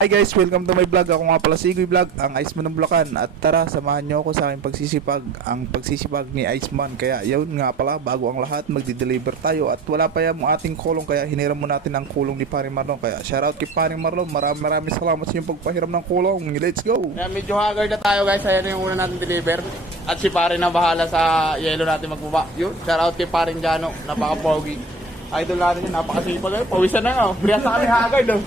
Hi guys, welcome to my vlog. Ako nga pala si Igoy Vlog, ang Iceman ng Bulacan. At tara, samahan nyo ako sa aking pagsisipag, ang pagsisipag ni Iceman. Kaya yun nga pala, bago ang lahat, magdi-deliver tayo. At wala pa yung ating kulong, kaya hiniram mo natin ang kulong ni Paring Marlon. Kaya shoutout kay Paring Marlon, maraming salamat sa inyong pagpahiram ng kulong. Let's go! Kaya medyo haggard na tayo guys, ayan yung una natin deliver. At si Paring na bahala sa yelo natin magbaba. Yun, shoutout kay Paring Jano, napaka-pogi. Idol natin yun, napakasipag eh. Pawisan na nga, oh. Briyas na kami haggard oh.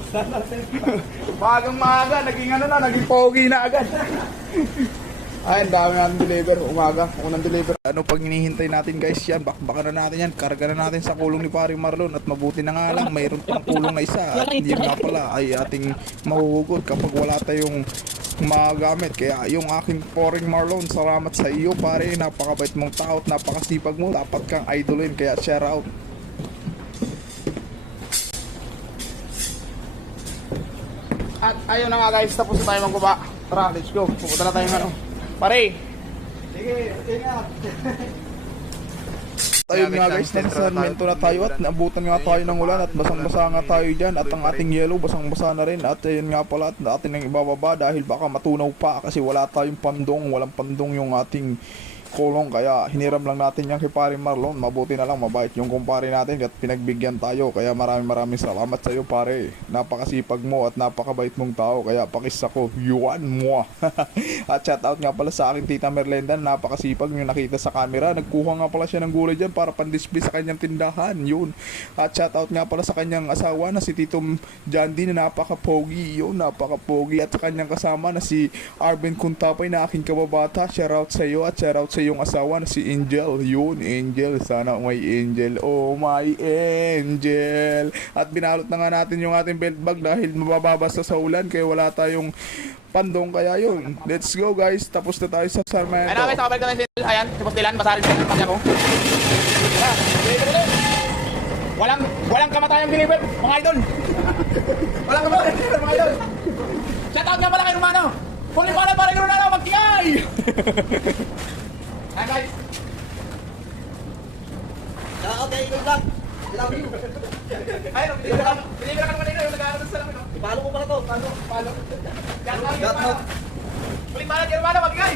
Bagang maaga, naging pogi na agad. Ay, ang dami natin deliver, umaga, unang deliver. Ano pag hinihintay natin guys yan, bakbakan na natin yan, karga na natin sa kulong ni Paring Marlon. At mabuti na nga lang, mayroon pang kulong na isa. At hindi nga pala ay ating mahuhugot kapag wala tayong magamit. Kaya yung aking Paring Marlon, salamat sa iyo pare, napakabait mong tao at napakasipag mo, dapat kang idolin. Kaya shout out. At ayun na nga guys, tapos na tayo magbaba. Tara, let's go. Pupunta na tayo ng ano. Pare! Sige, ingat. Ayun nga guys, nasa Sarmiento na tayo at naabutan nga tayo ng ulan at basang-basa nga tayo dyan. At ang ating yellow, basang-basa na rin. At ayun nga pala, at atin nang ibababa dahil baka matunaw pa kasi wala tayong pandong. Walang pandong yung ating kulong, kaya hiniram lang natin yan kay Paring Marlon. Mabuti na lang, mabait yung kumpare natin at pinagbigyan tayo. Kaya maraming salamat sa iyo pare, napakasipag mo at napakabait mong tao. Kaya pakis ako, yuan mo. At shout out nga pala sa aking tita Merlenda, napakasipag yung nakita sa camera. Nagkuha nga pala siya ng gulay dyan para pandisplay sa kanyang tindahan. Yun. At shout out nga pala sa kanyang asawa na si Tito Jandy na napaka-pogi. Yun, napaka-pogi. At sa kanyang kasama na si Arvin Kuntapay na aking kababata. Shout out sa iyo at shout out sa yung asawa na si Angel. Yun, Angel, sana may Angel. Oh my Angel. At binalot na nga natin yung ating belt bag dahil mababasa sa ulan kaya wala tayong pandong. Kaya yun, let's go guys, tapos na tayo sa Sarmiento. Ayun na guys, nakabalik na tayo sa ayan, si Postilan, basarin sa pagkakya ko. Walang kamatayang deliver, mga idol. Walang kamatayang deliver, mga idol. Shout out nga pala kay Romano. Kung lipa na parang Romano, magkiyay! Ayan guys. Okay, Igoy Vlog. I love you. Ayun, deliver ka naman kanina, yung nag-aaral sa lamin. Ipalo mo pala to. Palo. Shout out. Kung lipa na kay Romano, magkiyay!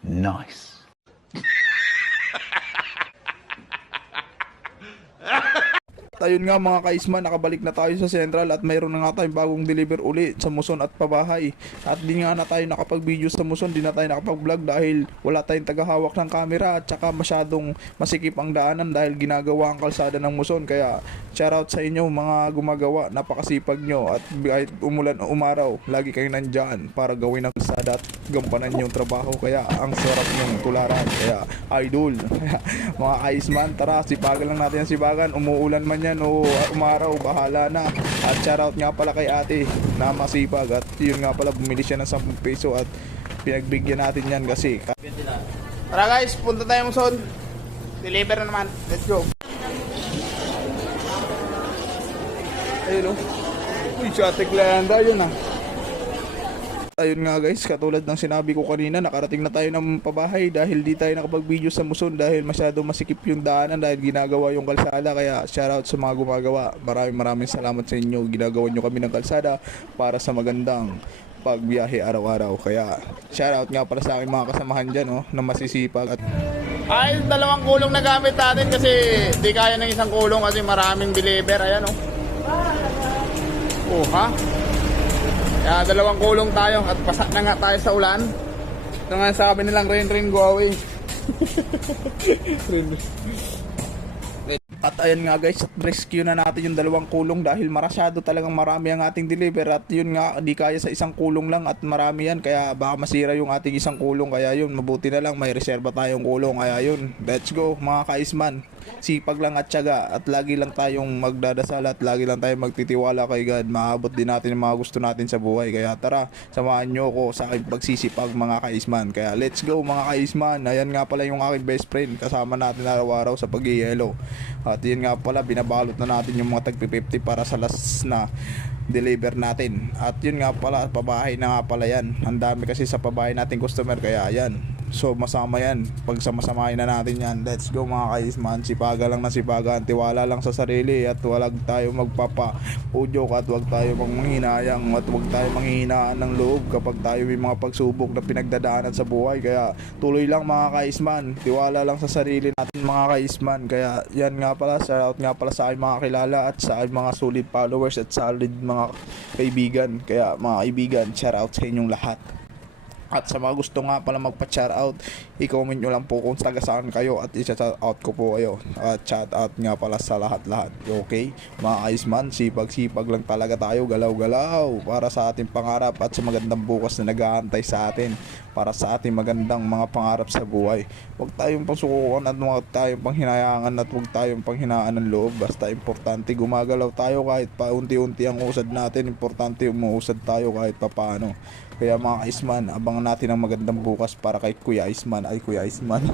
Nice. Ayun nga mga kaisman, nakabalik na tayo sa Central at mayroon na nga tayong bagong deliver uli sa Muson at pabahay. At di nga na tayo nakapag-video sa Muson, di na tayo nakapag-vlog dahil wala tayong tagahawak ng camera at saka masyadong masikip ang daanan dahil ginagawa ang kalsada ng Muson. Kaya shoutout sa inyo mga gumagawa, napakasipag nyo at kahit umulan o umaraw, lagi kayo nandyan para gawin ang kalsada at gampanan yung trabaho. Kaya ang sarap nyong tularan. Kaya idol, mga kaisman, tara sipagan lang natin ang sipagan, umuulan man yan o umaraw, bahala na. At shoutout nga pala kay ate na masipag at yun nga pala, bumili siya ng 10 peso at pinagbigyan natin yan kasi. Tara guys, punta tayo Muson. Deliver na naman. Let's go. Ayun o. Uy, Chate Glenda, yun ah. Ayun nga guys, katulad ng sinabi ko kanina, nakarating na tayo ng pabahay dahil di tayo nakapag-video sa Muson dahil masyado masikip yung daanan dahil ginagawa yung kalsada. Kaya shoutout sa mga gumagawa, maraming salamat sa inyo. Ginagawa nyo kami ng kalsada para sa magandang pagbiyahe araw-araw. Kaya shoutout nga pala sa aking mga kasamahan dyan na masisipag. At Ay, dalawang kulong na gamit natin kasi di kaya ng isang kulong kasi maraming deliver. Ayan oh ha? Kaya dalawang kulong tayo at pasa na nga tayo sa ulan. Ito nga sabi nilang rain go away. At ayan nga guys, rescue na natin yung dalawang kulong dahil marasyado talagang marami ang ating deliver. At yun nga, di kaya sa isang kulong lang at marami yan. Kaya baka masira yung ating isang kulong. Kaya yun, mabuti na lang may reserba tayong kulong. Kaya yun, let's go mga kaisman. Sipag lang at tiyaga at lagi lang tayong magdadasal at lagi lang tayong magtitiwala kay God. Maabot din natin ang mga gusto natin sa buhay. Kaya tara, samahan nyo ko sa aking pagsisipag mga kaisman. Kaya let's go mga kaisman. Ayan nga pala yung aking best friend. Kasama natin araw-araw sa pag-i-yelo. At yun nga pala, binabalot na natin yung mga tagpi-50 para sa last na deliver natin. At yun nga pala, pabahay na nga pala yan. Ang dami kasi sa pabahay nating customer, kaya yan, So masama yan. Pag samasamahin na natin yan, let's go mga kaisman. Sipaga lang na sipagan, tiwala lang sa sarili at wag tayo magpapa-udyok at wag tayo manghinayang at wag tayo manghihinaan ng loob kapag tayo may mga pagsubok na pinagdadaanan sa buhay. Kaya tuloy lang mga kaisman, tiwala lang sa sarili natin mga kaisman. Kaya yan nga pala, shoutout nga pala sa aking mga kilala at sa aking mga solid followers at solid mga kaibigan. Kaya mga kaibigan, shoutout sa inyong lahat. At sa mga gusto nga pala magpa-shoutout, i-comment nyo lang po kung taga saan kayo at i-shoutout ko po kayo. At shoutout nga pala sa lahat-lahat. Okay? Mga kaisman, sipag-sipag lang talaga tayo, galaw-galaw para sa ating pangarap at sa magandang bukas na nag-aantay sa atin para sa ating magandang mga pangarap sa buhay. Huwag tayong pangsukukan at huwag tayong panghinayangan at huwag tayong panghinaan ng loob. Basta importante gumagalaw tayo kahit pa unti-unti ang usad natin. Importante umuusad tayo kahit pa paano. Kaya mga kaisman, abangan natin ang magandang bukas para kay Kuya Iceman. Ay, Kuya Iceman.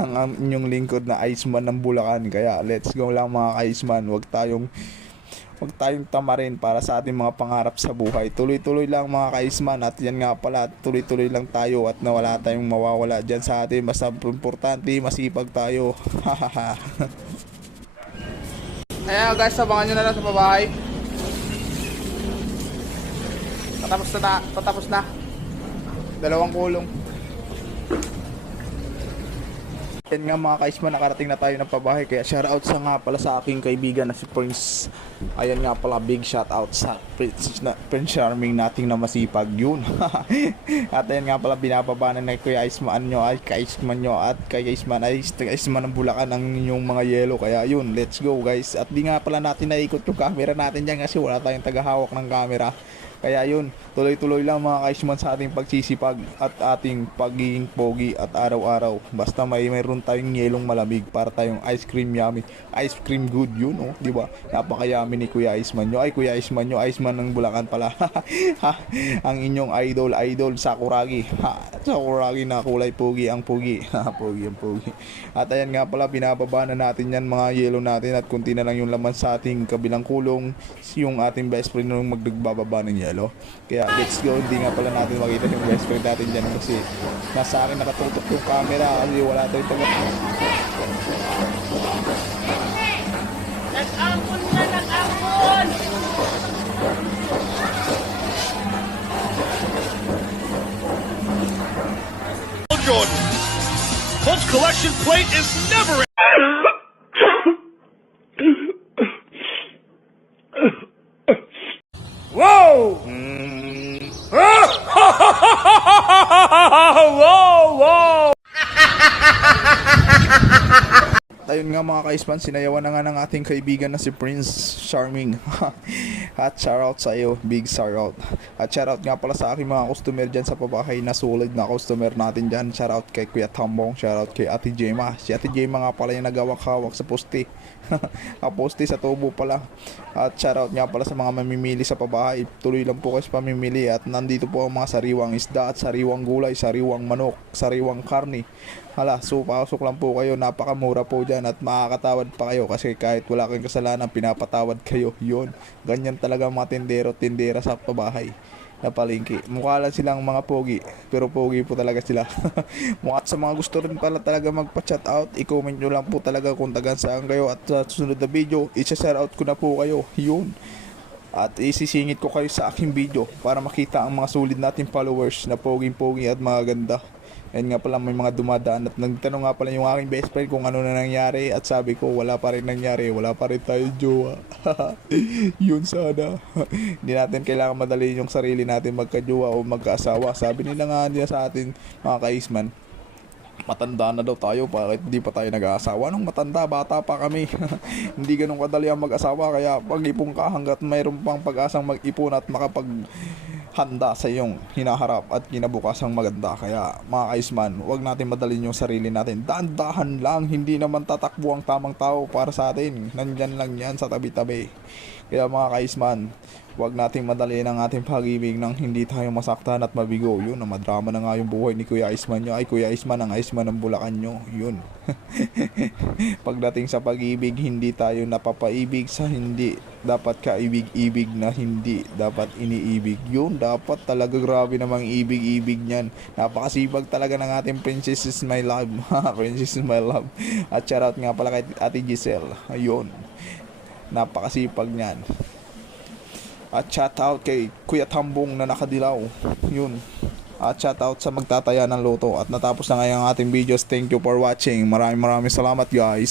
Ang inyong lingkod na Iceman ng Bulacan. Kaya let's go lang mga kaisman. Huwag tayong tamarin para sa ating mga pangarap sa buhay. Tuloy-tuloy lang mga kaisman. At yan nga pala, tuloy-tuloy lang tayo at nawala tayong mawawala dyan sa atin. Basta importante, masipag tayo. Ayan guys, abangan nyo na lang sa babae. Tatapos na. 2 kulong. Yan nga mga kaisman, nakarating na tayo ng pabahay. Kaya shoutout sa nga pala sa aking kaibigan na si Prince. Ayan nga pala, big shoutout sa Prince Charming nating na masipag yun. At ayan nga pala, binababanan na Kuya Iceman nyo ay Kaisman nyo at kay Iceman ay Iceman ng Bulacan ang inyong mga yelo. Kaya yun, let's go guys. At di nga pala natin naikot yung camera natin dyan kasi wala tayong tagahawak ng camera. Kaya yun, tuloy-tuloy lang mga kaisman sa ating pagsisipag at ating pagiging pogi at araw-araw. Basta mayroon tayong yelong malamig para tayong ice cream yummy. Ice cream good yun, oh, di ba? Napakayami ni Kuya Iceman nyo. Ay, Kuya Iceman nyo, Iceman ng Bulacan pala. Ang inyong idol Sakuragi. Sakuragi na kulay pogi ang pogi. Pogi ang pogi. At ayan nga pala, binababa na natin yan mga yelo natin at kunti na lang yung laman sa ating kabilang kulong. Yung ating best friend nung magdagbababa ng yelo. Kaya let's go. Hindi nga pala natin makita yung best friend natin dyan kasi nasa akin nakatutok yung camera kasi wala tayong taga. Nag-ampon na, nag-ampon! Jordan. Colts collection plate is never Whoa! Whoa! Ayun nga mga kaispan, sinayawan na nga ng ating kaibigan na si Prince Charming. At shoutout sa iyo, big shoutout. At shoutout nga pala sa aking mga customer dyan sa pabahay na solid na customer natin dyan. Shoutout kay Kuya Tambong, shoutout kay Ate Jema. Si Ate Jema nga pala yung nagawak-hawak sa poste. Poste sa tubo pala. At shoutout nga pala sa mga mamimili sa pabahay. Tuloy lang po kayo sa pamimili. At nandito po ang mga sariwang isda at sariwang gulay, sariwang manok, sariwang karni. Hala, so pasok lang po kayo, napakamura po dyan at makakatawad pa kayo kasi kahit wala kayong kasalanan, pinapatawad kayo. Yun, ganyan talaga mga tindero, tindera sa pabahay na palengke. Mukha lang silang mga pogi, pero pogi po talaga sila. At sa mga gusto rin pala talaga magpa-chat out, i-comment nyo lang po talaga kung tagan saan kayo at sa susunod na video, i-share out ko na po kayo. Yun. At isisingit ko kayo sa aking video para makita ang mga sulit nating followers na pogi-pogi at mga ganda. Yan nga pala, may mga dumadaan at nagtanong nga pala yung aking best friend kung ano na nangyari at sabi ko wala pa rin nangyari, wala pa rin tayo jowa. Yun sana. Hindi natin kailangan madali yung sarili natin magka-jowa o magka-asawa. Sabi nila nga nila sa atin mga kaisman, matanda na daw tayo, bakit hindi pa tayo nag-aasawa? Nung matanda, bata pa kami. Hindi ganun kadali ang mag-asawa, kaya pag-ipon ka hanggat mayroon pang pag-asang mag-ipon at handa sa iyong hinaharap at kinabukasang maganda. Kaya mga kaisman, huwag natin madalin yung sarili natin. Dahan-dahan lang, hindi naman tatakbo ang tamang tao para sa atin. Nandyan lang yan sa tabi-tabi. Kaya mga kaisman, huwag nating madaliin ang ating pag-ibig nang hindi tayo masaktan at mabigo. Yun, na madrama na nga yung buhay ni Kuya Iceman nyo. Ay, Kuya Iceman, ang Iceman ng Bulacan nyo. Yun. Pagdating sa pag-ibig, hindi tayo napapaibig sa hindi. Dapat kaibig-ibig na hindi dapat iniibig. Yun, dapat talaga grabe namang ibig-ibig niyan. Napakasibag talaga ng ating Princess is my love. Princess is my love. At shout out nga pala kay Ate Giselle. Ayun. Napakasipag niyan. At shout out kay Kuya Tambong na nakadilaw. Yun. At shout out sa magtataya ng loto. At natapos na nga yung ating videos. Thank you for watching. Maraming salamat guys.